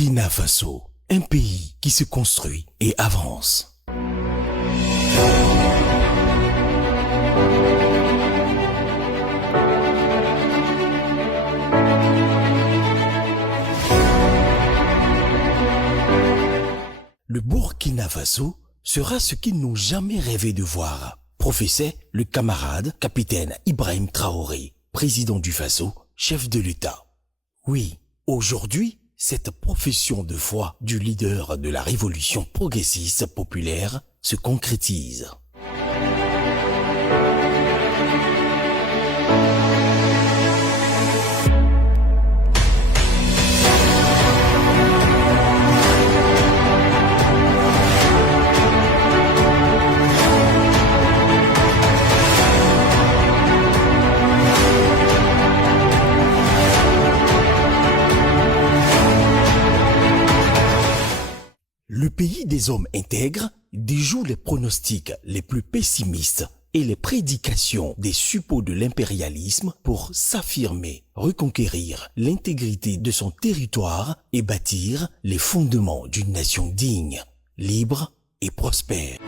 Burkina Faso, un pays qui se construit et avance. Le Burkina Faso sera ce qu'ils n'ont jamais rêvé de voir, professait le camarade capitaine Ibrahim Traoré, président du Faso, chef de l'État. Oui, aujourd'hui, cette profession de foi du leader de la révolution progressiste populaire se concrétise. Le pays des hommes intègres déjoue les pronostics les plus pessimistes et les prédications des suppôts de l'impérialisme pour s'affirmer, reconquérir l'intégrité de son territoire et bâtir les fondements d'une nation digne, libre et prospère.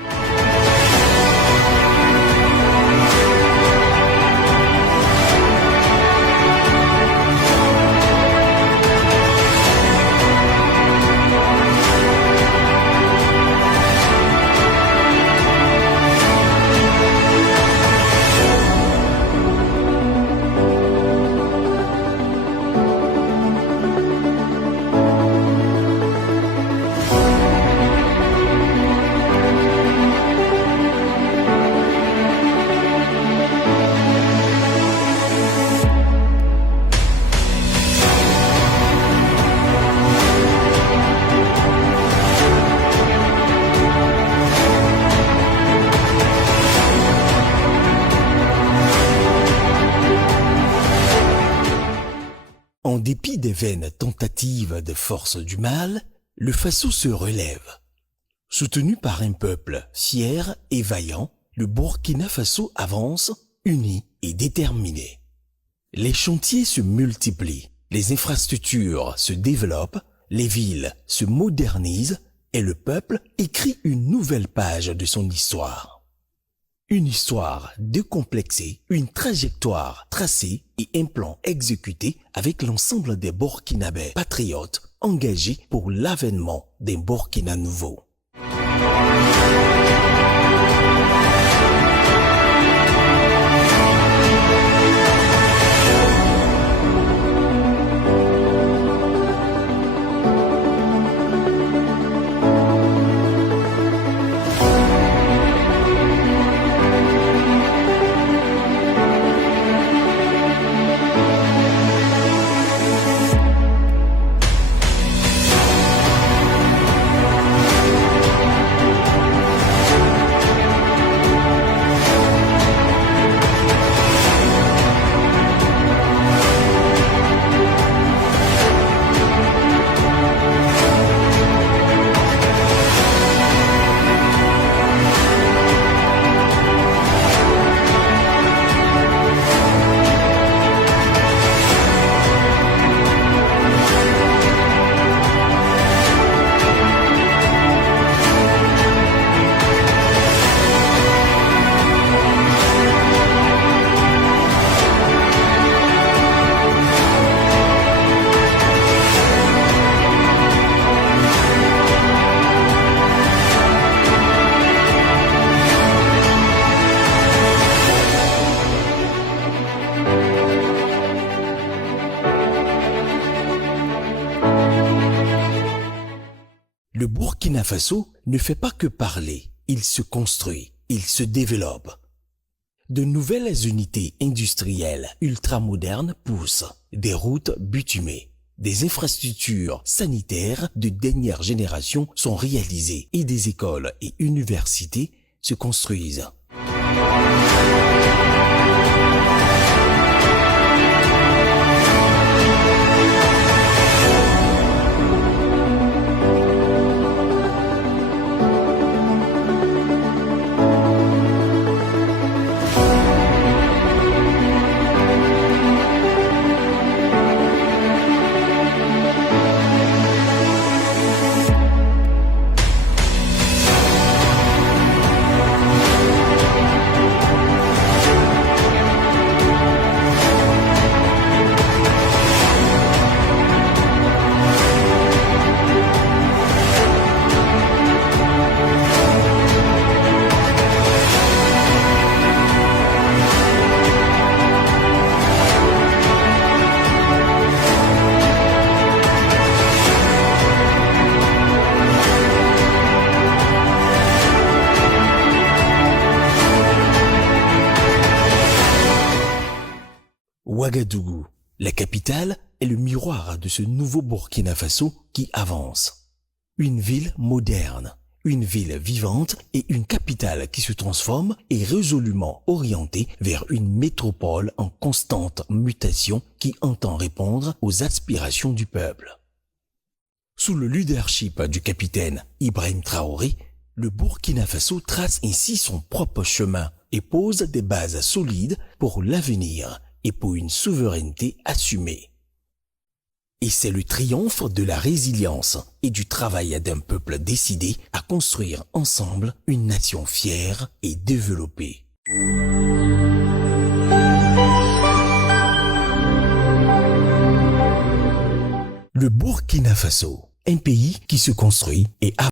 En dépit des vaines tentatives de forces du mal, le Faso se relève. Soutenu par un peuple fier et vaillant, le Burkina Faso avance, uni et déterminé. Les chantiers se multiplient, les infrastructures se développent, les villes se modernisent et le peuple écrit une nouvelle page de son histoire. Une histoire décomplexée, une trajectoire tracée et un plan exécuté avec l'ensemble des Burkinabés patriotes engagés pour l'avènement d'un Burkina nouveau. Le Burkina Faso ne fait pas que parler, il se construit, il se développe. De nouvelles unités industrielles ultramodernes poussent, des routes bitumées, des infrastructures sanitaires de dernière génération sont réalisées et des écoles et universités se construisent. Ouagadougou, la capitale, est le miroir de ce nouveau Burkina Faso qui avance. Une ville moderne, une ville vivante et une capitale qui se transforme et résolument orientée vers une métropole en constante mutation qui entend répondre aux aspirations du peuple. Sous le leadership du capitaine Ibrahim Traoré, le Burkina Faso trace ainsi son propre chemin et pose des bases solides pour l'avenir et pour une souveraineté assumée. Et c'est le triomphe de la résilience et du travail d'un peuple décidé à construire ensemble une nation fière et développée. Le Burkina Faso, un pays qui se construit et